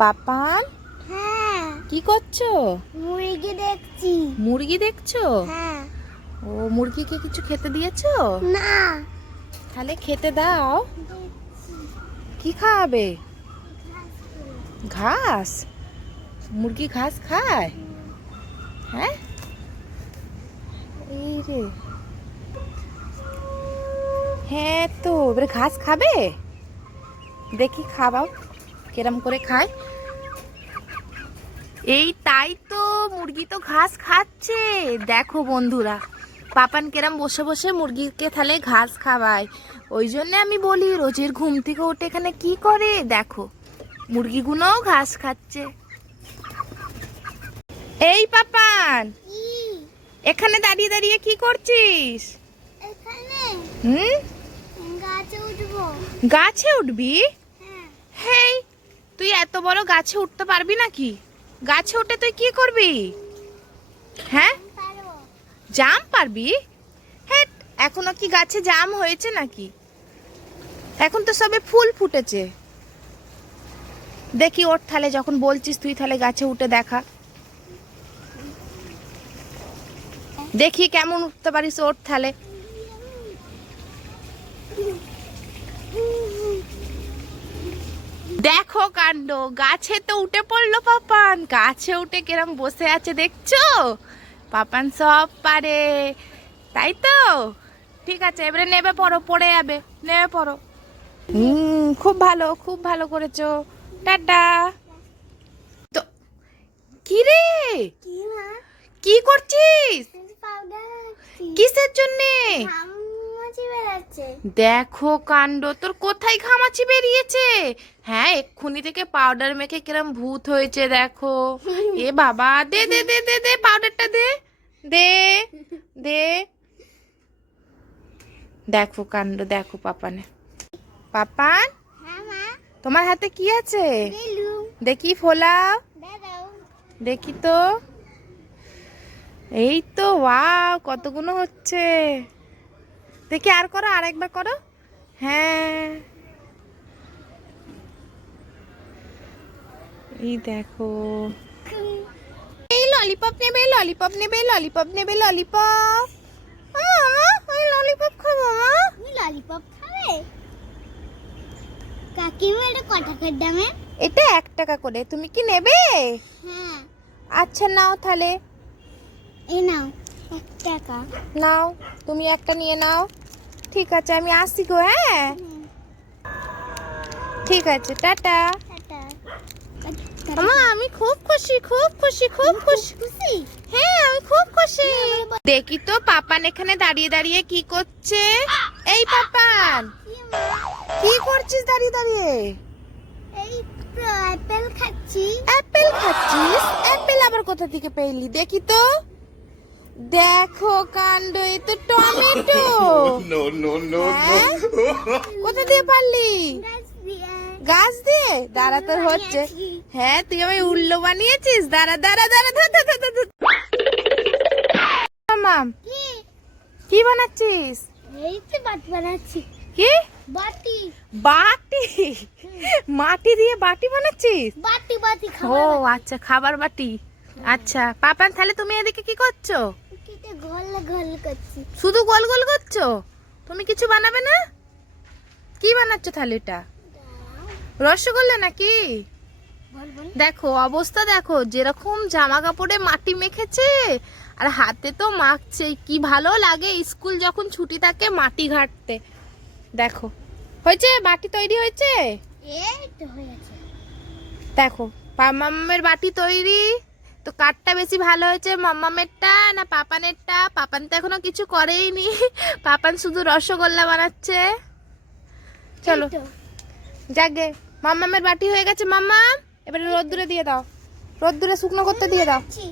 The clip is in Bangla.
পাপান, হ্যাঁ কি করছো? মুরগি দেখছি। মুরগি দেখছো? হ্যাঁ। ও, মুরগিকে কিছু খেতে দিয়েছো? না। তাহলে খেতে দাও। কি খাওয়াবে? ঘাস? মুরগি ঘাস খায়? হ্যাঁ, এই রে, হ্যাঁ তো এবারে ঘাস খাবে। দেখি খাওয়াও কেরম করে খায়। এই তাই তো, মুরগি তো ঘাস খাচ্ছে। দেখো বন্ধুরা, পাপান কেরাম বসে বসে মুরগিকে তাহলে ঘাস খাওয়ায়। ওই জন্য আমি বলি রোজের ঘুম থেকে উঠে এখানে কি করে। দেখো মুরগিগুলোও ঘাস খাচ্ছে। এই পাপান, এখানে দাঁড়িয়ে দাঁড়িয়ে কি করছিস? এখানে হুম, গাছে উঠবো। গাছে উঠবি? হ্যাঁ। হেই, তুই এত বড় গাছে উঠতে পারবি নাকি? গাছে উঠে তুই কি করবি? হ্যাঁ, পারবো। জাম পারবি? হ্যাঁ, এখনো কি গাছে জাম হয়েছে নাকি? এখন তো সবে ফুল ফুটেছে। দেখি ওর থালে, যখন বলছিস তুই তাহলে গাছে উঠে দেখা, দেখি কেমন উঠতে পারিস ওর থালে। দেখো কাণ্ড, গাছে তো উঠে পড়লো পাপান। গাছে উঠে কিরম বসে আছে দেখছো? পাপান সব পারে, তাই তো? ঠিক আছে, এবারে নেবে পড়ো, পড়ে যাবে, নেবে পড়ো। খুব ভালো, খুব ভালো করেছো। টাটা। তো কি রে, কি মা? কি করছিস? পাউডার কিসের জন্যে? ঘামাচি বেরাচ্ছে। দেখো কাণ্ড, তোর কোথায় ঘামাচি বেরিয়েছে? হ্যাঁ, এক্ষুনি থেকে পাউডার মেখে কিরম ভূত হয়েছে দেখো। এ বাবা, দে দে দে দে দে পাউডারটা দে, দে দে। দেখো কাণ্ড, দেখো পাপানে। পাপান, হ্যাঁ মা। তোমার হাতে কি আছে? বেলুন। দেখি ফোলাও, দাদাও। দেখি তো। এই তো, ওয়াও, কতগুলো হচ্ছে। দেখি আর করো, আর একবার করো। হ্যাঁ, এই দেখো। এই ললিপপ নেবে, ললিপপ নেবে, ললিপপ নেবে, ললিপপ। ওই ললিপপ খাবো মা। তুমি ললিপপ খাবে? কাকিমা এটা কত টাকার দামে? এটা 1 টাকা করে। তুমি কি নেবে? হ্যাঁ। আচ্ছা নাও তাহলে, এই নাও 1 টাকা। নাও, তুমি একটা নিয়ে নাও। ঠিক আছে, আমি আসি গো। হ্যাঁ, ঠিক আছে, টাটা। টাটা। মামা, আমি খুব খুশি, খুব খুশি, খুব খুশি। খুশি? হ্যাঁ, আমি খুব খুশি। দেখি তো পাপান এখানে দাঁড়িয়ে দাঁড়িয়ে কি করছে। এই পাপান, কি করছিস দাঁড়িয়ে দাঁড়িয়ে? এই তো আপেল খাচ্ছি। অ্যাপেল খাচ্ছিস? অ্যাপেল আবার কোথা থেকে পেলি? দেখি তো। দেখো কাণ্ড, এ তো টমেটো। No, no, no, হ্যাঁ? কোথা দিয়ে পারলি? গাছ দিয়ে। গাছ দিয়ে? দাঁড়া, তোর হচ্ছে। হ্যাঁ, তুই আমায় উল্লো বানিয়েছিস। দাঁড়া দাঁড়া দাঁড়া দাঁড়া দাঁড়া দাঁড়া। মাম, কি? কি বানাচ্ছিস? এই তো বাটি বানাচ্ছি। কি? বাটি। বাটি? মাটি দিয়ে বাটি বানাচ্ছিস? বাটি বাটি ও খাবার। আচ্ছা, খাবার বাটি। আচ্ছা পাপান, তাহলে তুমি এদিকে কি করছো? কিতে গোল গোল করছি। শুধু গোল গোল করছো? তুমি কিছু বানাবে না? কি বানাচ্ছো তাহলে? এটা রসগোল্লা নাকি? বল বল। দেখো অবস্থা, দেখো যেরকম জামা কাপড়ে মাটি মেখেছে, আর হাতে তো মাখছে। কি ভালো লাগে স্কুল যখন ছুটি থাকে মাটি ঘাঁটতে। দেখো, হয়েছে, বাটি তৈরি হয়েছে। এই তো হয়ে গেছে। দেখো, মাম্মামের বাটি তৈরি। তো কারটা বেশি ভালো হয়েছে, মাম্মামেরটা না পাপানেরটা? পাপান তো এখনো কিছু করেইনি। পাপান শুধু রসগোল্লা বানাচ্ছে। চলো এই তো। যাগে, মাম্মামের বাটি হয়ে গেছে। মাম্মা, এবারে রোদ্দুরে দিয়ে দাও, রোদ্দুরে শুকনো করতে দিয়ে দাও। খাচ্ছি।